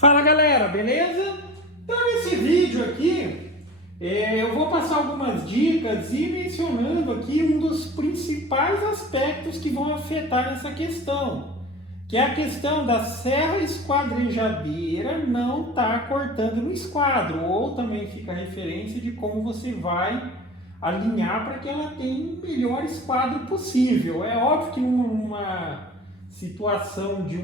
Fala galera, beleza? Então nesse vídeo aqui eu vou passar algumas dicas e mencionando aqui um dos principais aspectos que vão afetar essa questão, que é a questão da serra esquadrejadeira não estar cortando no esquadro, ou também fica a referência de como você vai alinhar para que ela tenha o melhor esquadro possível. É óbvio que numa situação de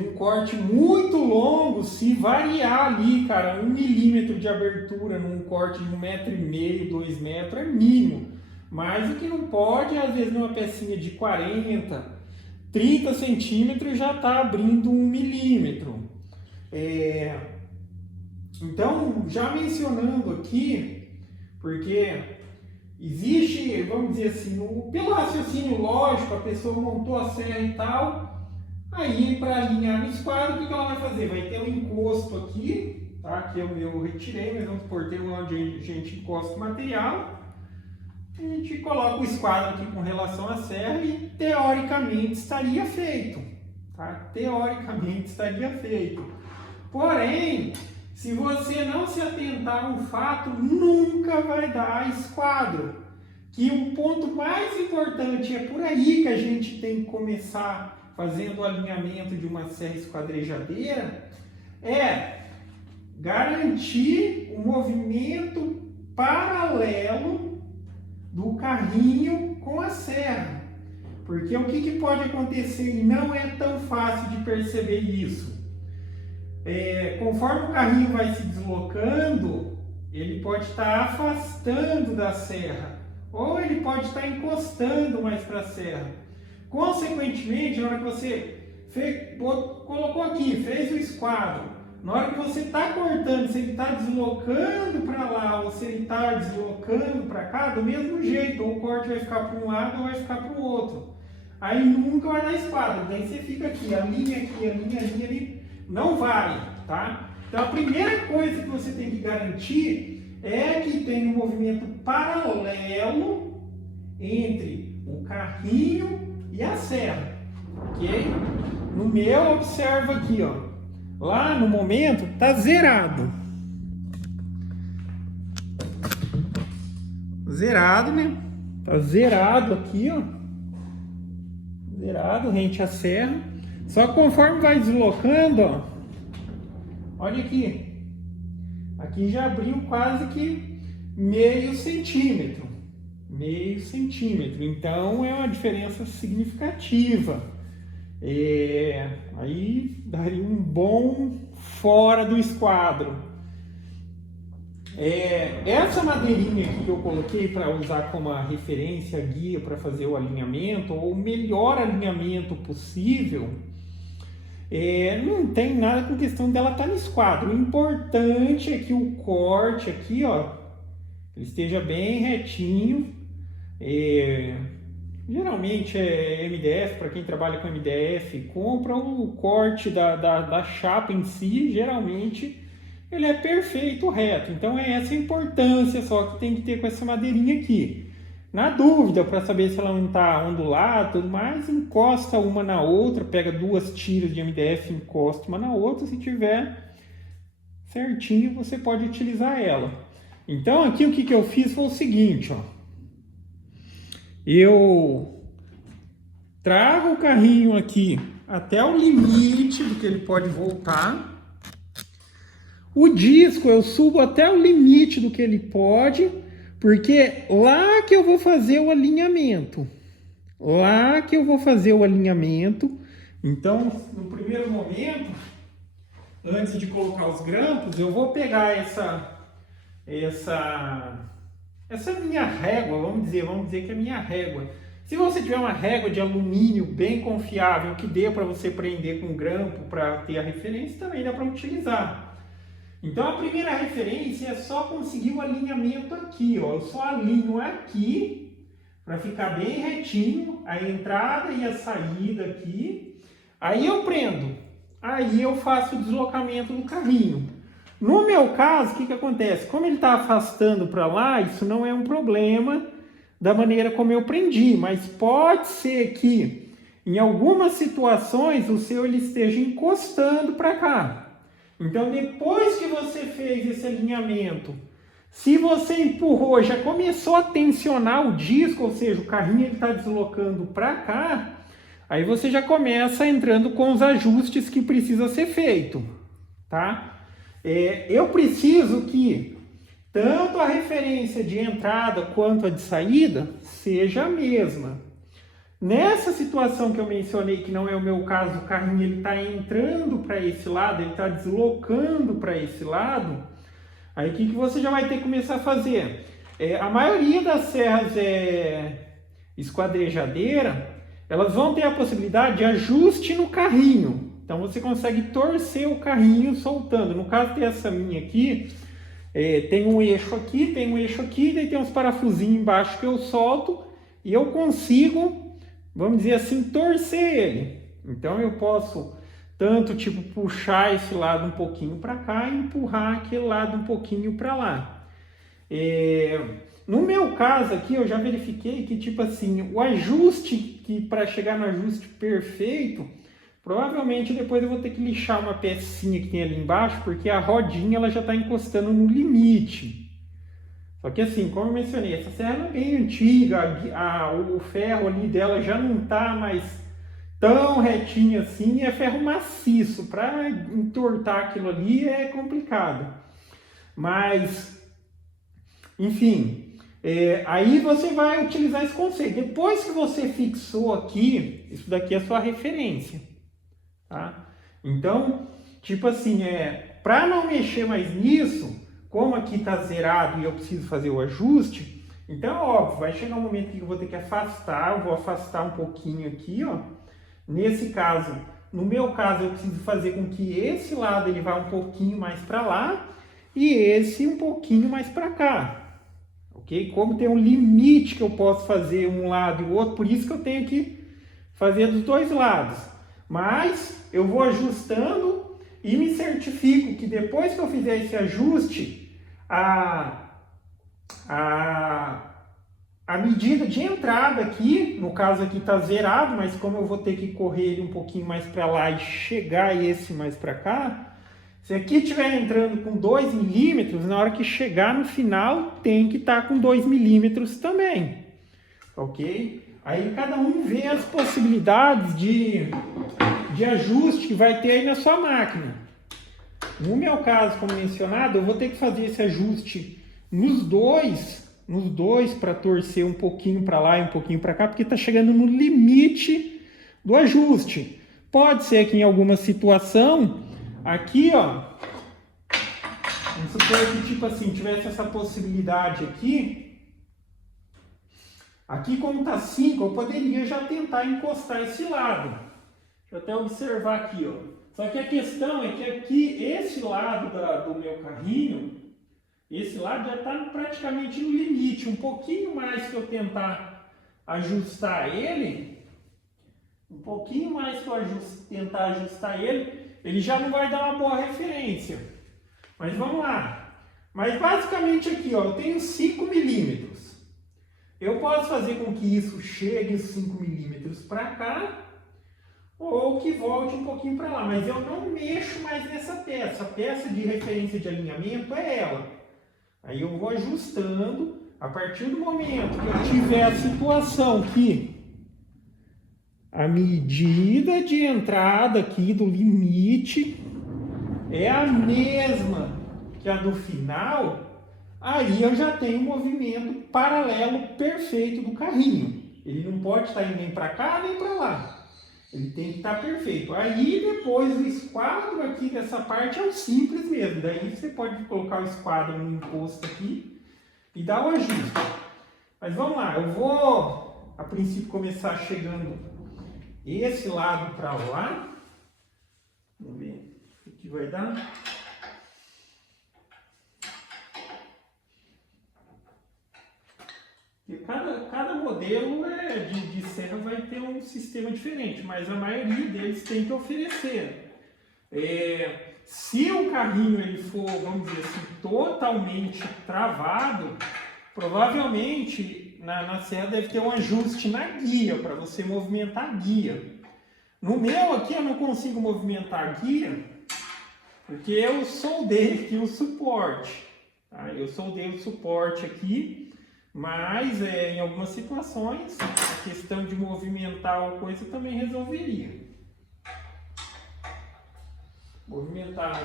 um corte muito longo, se variar ali, cara, 1 milímetro de abertura num corte de 1,5 m, 2 metros é mínimo. Mas o que não pode, às vezes, numa pecinha de 40, 30 centímetros já está abrindo 1 milímetro. Então, já mencionando aqui, porque existe, vamos dizer assim, pelo raciocínio lógico, a pessoa montou a serra e tal. Aí, para alinhar no esquadro, o que ela vai fazer? Vai ter um encosto aqui, tá? Que eu retirei, mas vamos supor, tem onde a gente encosta o material. A gente coloca o esquadro aqui com relação à serra e, teoricamente, estaria feito. Tá? Teoricamente, estaria feito. Porém, se você não se atentar a um fato, nunca vai dar esquadro. Que o ponto mais importante, é por aí que a gente tem que começar fazendo o alinhamento de uma serra esquadrejadeira, é garantir o movimento paralelo do carrinho com a serra. Porque o que pode acontecer, e não é tão fácil de perceber isso, conforme o carrinho vai se deslocando, ele pode estar afastando da serra, ou ele pode estar encostando mais para a serra. Consequentemente, na hora que você colocou aqui, fez o esquadro, na hora que você está cortando, se ele está deslocando para lá ou se ele está deslocando para cá, do mesmo jeito, ou o corte vai ficar para um lado ou vai ficar para o outro. Aí nunca vai dar esquadro, daí você fica aqui, a linha ali, não vai, tá? Então a primeira coisa que você tem que garantir é que tem um movimento paralelo entre o carrinho e a serra, ok? No meu, observa aqui, ó. Lá no momento tá zerado. Zerado, né? Tá zerado aqui, ó. Zerado rente à serra. Só que conforme vai deslocando, ó. Olha aqui. Aqui já abriu quase que meio centímetro. Meio centímetro, então é uma diferença significativa. Aí daria um bom fora do esquadro. Essa madeirinha aqui que eu coloquei para usar como a referência, guia para fazer o alinhamento, ou o melhor alinhamento possível, não tem nada com questão dela estar no esquadro. O importante é que o corte aqui, ó, ele esteja bem retinho. Geralmente MDF, para quem trabalha com MDF, compra o corte da chapa em si, geralmente ele é perfeito, reto. Então é essa a importância só que tem que ter com essa madeirinha aqui. Na dúvida, para saber se ela não está ondulada e tudo mais, encosta uma na outra, pega 2 tiras de MDF, encosta uma na outra, se tiver certinho você pode utilizar ela. Então aqui o que eu fiz foi o seguinte, ó. Eu trago o carrinho aqui até o limite do que ele pode voltar. O disco eu subo até o limite do que ele pode, porque lá que eu vou fazer o alinhamento. Lá que eu vou fazer o alinhamento. Então, no primeiro momento, antes de colocar os grampos, eu vou pegar essa minha régua, vamos dizer que é minha régua. Se você tiver uma régua de alumínio bem confiável, que dê para você prender com grampo para ter a referência, também dá para utilizar. Então a primeira referência é só conseguir o alinhamento aqui, ó. Eu só alinho aqui para ficar bem retinho a entrada e a saída aqui. Aí eu prendo, aí eu faço o deslocamento do carrinho. No meu caso, o que acontece? Como ele está afastando para lá, isso não é um problema da maneira como eu prendi, mas pode ser que em algumas situações o seu ele esteja encostando para cá. Então, depois que você fez esse alinhamento, se você empurrou, já começou a tensionar o disco, ou seja, o carrinho está deslocando para cá, aí você já começa entrando com os ajustes que precisa ser feito, tá? Eu preciso que tanto a referência de entrada quanto a de saída seja a mesma. Nessa situação que eu mencionei, que não é o meu caso, o carrinho ele está entrando para esse lado, ele está deslocando para esse lado, aí o que você já vai ter que começar a fazer? A maioria das serras esquadrejadeira, elas vão ter a possibilidade de ajuste no carrinho. Então você consegue torcer o carrinho soltando. No caso dessa minha aqui, tem um eixo aqui, daí tem uns parafusinhos embaixo que eu solto e eu consigo, vamos dizer assim, torcer ele. Então eu posso tanto tipo puxar esse lado um pouquinho para cá e empurrar aquele lado um pouquinho para lá. No meu caso aqui eu já verifiquei que tipo assim, o ajuste que para chegar no ajuste perfeito, provavelmente depois eu vou ter que lixar uma pecinha que tem ali embaixo, porque a rodinha ela já está encostando no limite. Só que assim, como eu mencionei, essa serra é bem antiga, o ferro ali dela já não está mais tão retinho assim, é ferro maciço, para entortar aquilo ali é complicado. Mas, enfim, aí você vai utilizar esse conceito. Depois que você fixou aqui, isso daqui é a sua referência, tá? Então, tipo assim, para não mexer mais nisso, como aqui está zerado e eu preciso fazer o ajuste, então, óbvio, vai chegar um momento que eu vou ter que afastar, eu vou afastar um pouquinho aqui, ó. Nesse caso, no meu caso, eu preciso fazer com que esse lado ele vá um pouquinho mais para lá e esse um pouquinho mais para cá, ok? Como tem um limite que eu posso fazer um lado e o outro, por isso que eu tenho que fazer dos dois lados. Mas eu vou ajustando e me certifico que depois que eu fizer esse ajuste, a medida de entrada aqui, no caso aqui está zerado, mas como eu vou ter que correr ele um pouquinho mais para lá e chegar esse mais para cá, se aqui estiver entrando com 2 milímetros, na hora que chegar no final tem que estar com 2 milímetros também, ok? Aí cada um vê as possibilidades de ajuste que vai ter aí na sua máquina. No meu caso, como mencionado, eu vou ter que fazer esse ajuste nos dois para torcer um pouquinho para lá e um pouquinho para cá, porque está chegando no limite do ajuste. Pode ser que em alguma situação, aqui, ó, vamos supor que tipo assim, tivesse essa possibilidade aqui como está 5, eu poderia já tentar encostar esse lado. Deixa eu até observar aqui, ó. Só que a questão é que aqui, esse lado do meu carrinho, esse lado já está praticamente no limite. Um pouquinho mais que eu tentar ajustar ele, tentar ajustar ele já não vai dar uma boa referência. Mas vamos lá. Mas basicamente aqui, ó, eu tenho 5 milímetros. Eu posso fazer com que isso chegue os 5 milímetros para cá, ou que volte um pouquinho para lá, mas eu não mexo mais nessa peça. A peça de referência de alinhamento é ela. Aí eu vou ajustando. A partir do momento que eu tiver a situação que a medida de entrada aqui do limite é a mesma que a do final, aí eu já tenho um movimento paralelo perfeito do carrinho. Ele não pode estar indo nem para cá nem para lá. Ele tem que estar perfeito. Aí depois o esquadro aqui dessa parte é o simples mesmo. Daí você pode colocar o esquadro no encosto aqui e dar o ajuste. Mas vamos lá, eu vou a princípio começar chegando esse lado para lá. Vamos ver o que vai dar. Porque cada modelo de serra vai ter um sistema diferente, mas a maioria deles tem que oferecer. Se o carrinho ele for, vamos dizer assim, totalmente travado, provavelmente na serra deve ter um ajuste na guia, para você movimentar a guia. No meu aqui eu não consigo movimentar a guia, porque eu soldei aqui o suporte. Tá? Eu soldei o suporte aqui, mas em algumas situações a questão de movimentar a coisa também resolveria. Movimentar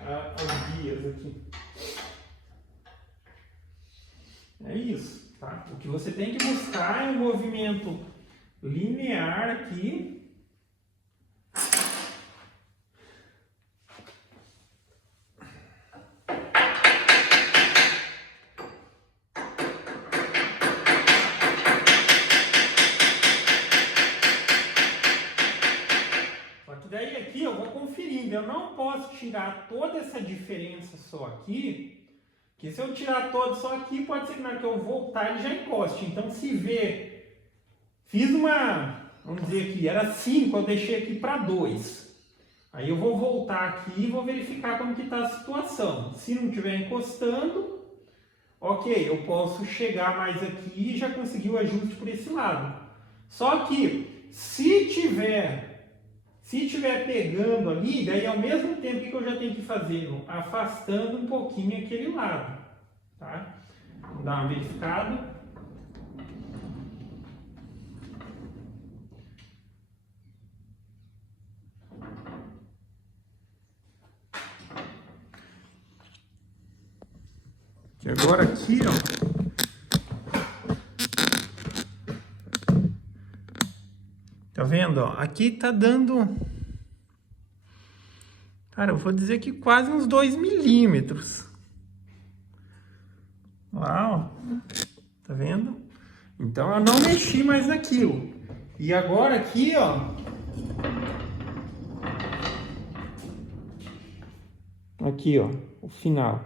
as guias aqui. É isso, tá? O que você tem que buscar é um movimento linear aqui. Só que daí aqui eu vou conferindo. Eu não posso tirar toda essa diferença só aqui. Porque se eu tirar todo só aqui, pode ser que na hora que eu voltar ele já encoste. Então, se ver, fiz uma, vamos dizer aqui, era 5, eu deixei aqui para 2. Aí eu vou voltar aqui e vou verificar como que está a situação. Se não estiver encostando, ok, eu posso chegar mais aqui e já conseguir o ajuste por esse lado. Só que, se tiver pegando ali, daí ao mesmo tempo que eu já tenho que fazer, afastando um pouquinho aquele lado, tá? Vamos dar uma verificada. E agora aqui, ó. Tá vendo, ó? Aqui tá dando... Cara, eu vou dizer que quase uns 2 milímetros. Lá, ó. Tá vendo? Então eu não mexi mais naquilo. E agora aqui, ó. Aqui, ó. O final.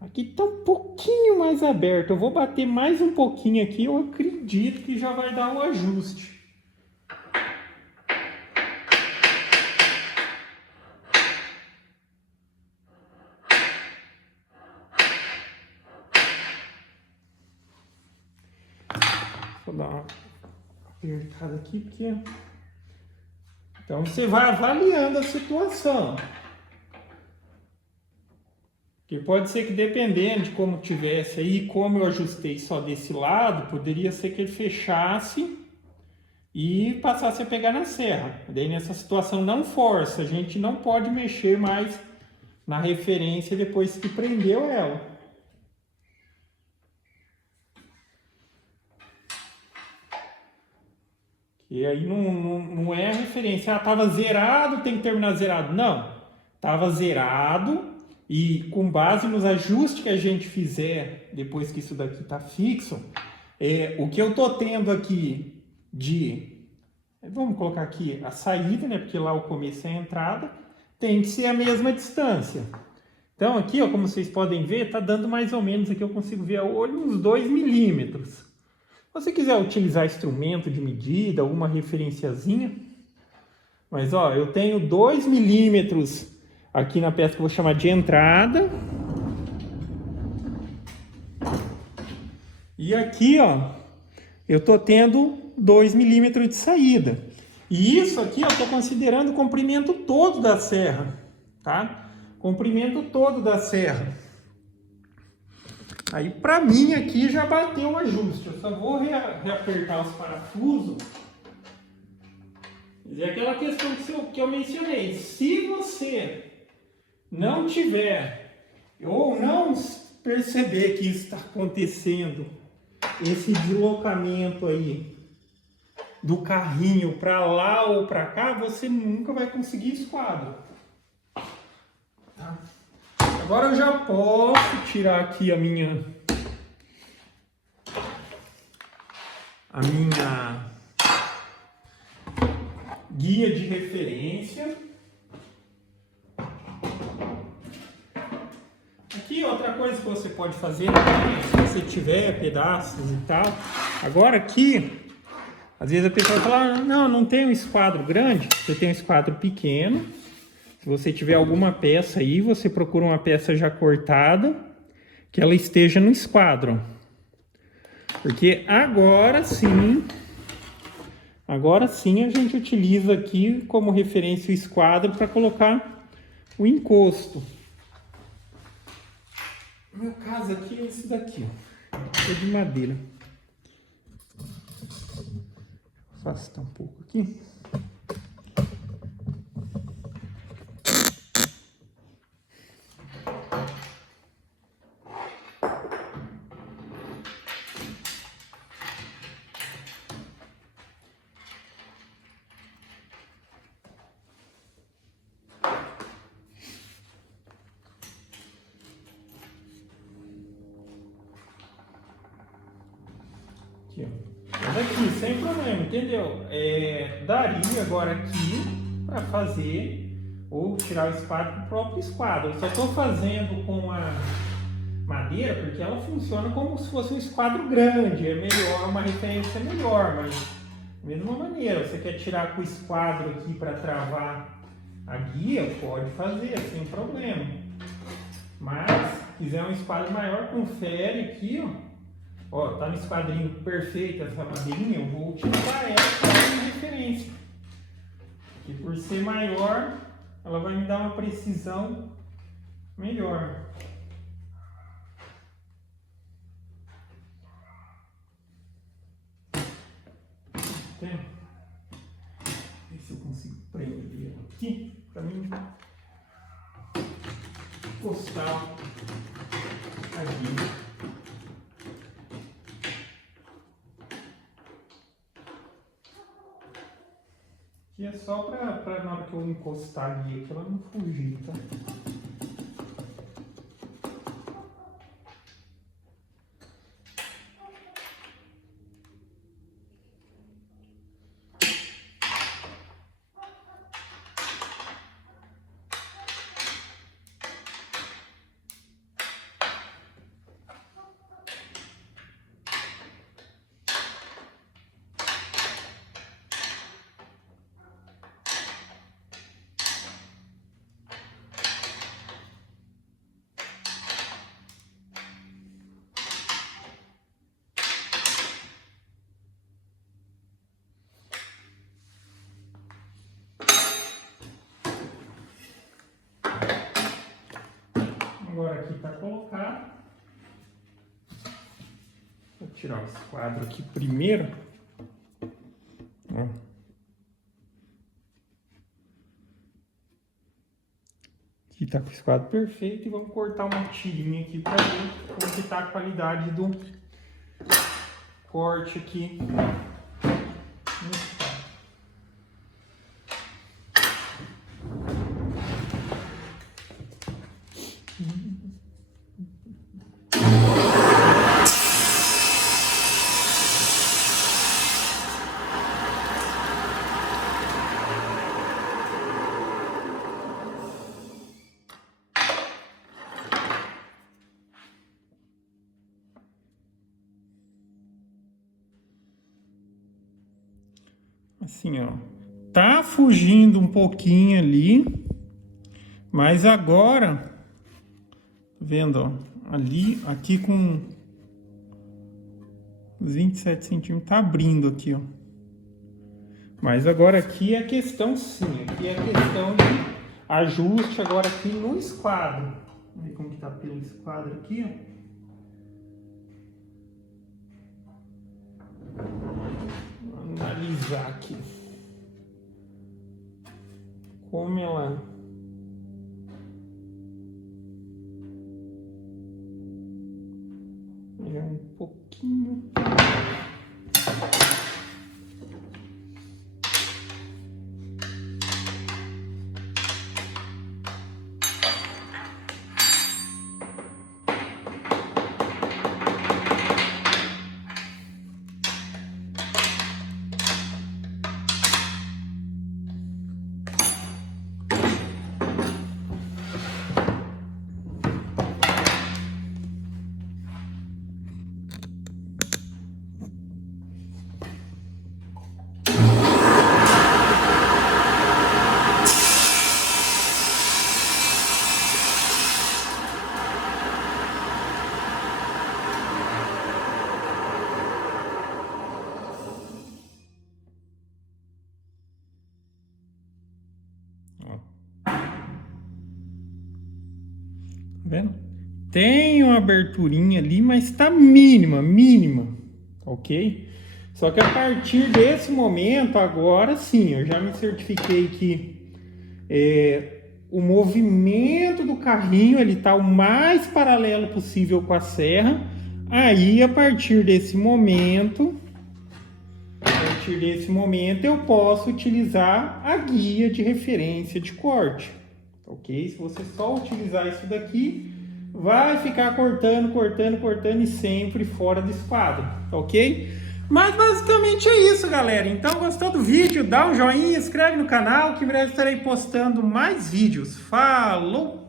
Aqui tá um pouquinho mais aberto. Eu vou bater mais um pouquinho aqui. Eu acredito que já vai dar o ajuste. Vou dar uma apertada aqui, porque... Então você vai avaliando a situação. Porque pode ser que dependendo de como tivesse aí, como eu ajustei só desse lado, poderia ser que ele fechasse e passasse a pegar na serra. Daí nessa situação não força, a gente não pode mexer mais na referência depois que prendeu ela. E aí não é a referência, estava zerado, tem que terminar zerado. Não, estava zerado e com base nos ajustes que a gente fizer, depois que isso daqui está fixo, o que eu estou tendo aqui vamos colocar aqui a saída, né, porque lá o começo é a entrada, tem que ser a mesma distância. Então aqui, ó, como vocês podem ver, está dando mais ou menos, aqui eu consigo ver a olho, uns 2 milímetros. Se você quiser utilizar instrumento de medida, alguma referenciazinha, mas ó, eu tenho 2 milímetros aqui na peça que eu vou chamar de entrada. E aqui, ó, eu tô tendo 2 milímetros de saída. E isso aqui eu tô considerando o comprimento todo da serra, tá? Comprimento todo da serra. Aí, para mim, aqui já bateu o ajuste. Eu só vou reapertar os parafusos. É aquela questão que eu mencionei. Se você não tiver ou não perceber que isso está acontecendo, esse deslocamento aí do carrinho para lá ou para cá, você nunca vai conseguir esquadro. Tá? Agora eu já posso tirar aqui a minha guia de referência. Aqui outra coisa que você pode fazer também, se você tiver pedaços e tal. Agora aqui, às vezes a pessoa fala, não tem um esquadro grande, você tem um esquadro pequeno. Se você tiver alguma peça aí, você procura uma peça já cortada, que ela esteja no esquadro. Porque agora sim, Agora sim a gente utiliza aqui como referência o esquadro para colocar o encosto. No meu caso aqui é esse daqui, ó. É de madeira. Vou afastar um pouco aqui. Aqui, ó. Mas aqui, sem problema, entendeu? Daria agora aqui para fazer ou tirar o esquadro do próprio esquadro. Eu só estou fazendo com a madeira porque ela funciona como se fosse um esquadro grande. É melhor, uma referência melhor, mas da mesma maneira, você quer tirar com o esquadro aqui para travar a guia, pode fazer, sem problema. Mas, se quiser um esquadro maior, confere aqui, ó. Ó, tá no esquadrinho perfeito essa madeirinha, eu vou utilizar ela como referência. E por ser maior, ela vai me dar uma precisão melhor. Ver se eu consigo prender ela aqui para mim encostar aqui. Aqui é só para na hora que eu encostar ali, que ela não fugir, tá? Agora aqui está colocado. Vou tirar esse quadro aqui primeiro. Ó. Aqui está com esse quadro perfeito e vamos cortar uma tirinha aqui para ver como que está a qualidade do corte aqui. Assim, ó, tá fugindo um pouquinho ali, mas agora, tá vendo, ó, ali, aqui com 27 centímetros, tá abrindo aqui, ó. Mas agora aqui é questão, sim, aqui é questão de ajuste agora aqui no esquadro. Vamos ver como que tá pelo esquadro aqui, ó. Analisar aqui como ela é um pouquinho. vendo? Tem uma aberturinha ali, mas tá mínima, ok? Só que a partir desse momento, agora sim, eu já me certifiquei que o movimento do carrinho ele tá o mais paralelo possível com a serra. Aí, a partir desse momento, eu posso utilizar a guia de referência de corte, ok? Se você só utilizar isso daqui, vai ficar cortando e sempre fora do esquadro, ok? Mas basicamente é isso, galera. Então, gostou do vídeo? Dá um joinha, inscreve no canal que em breve estarei postando mais vídeos. Falou!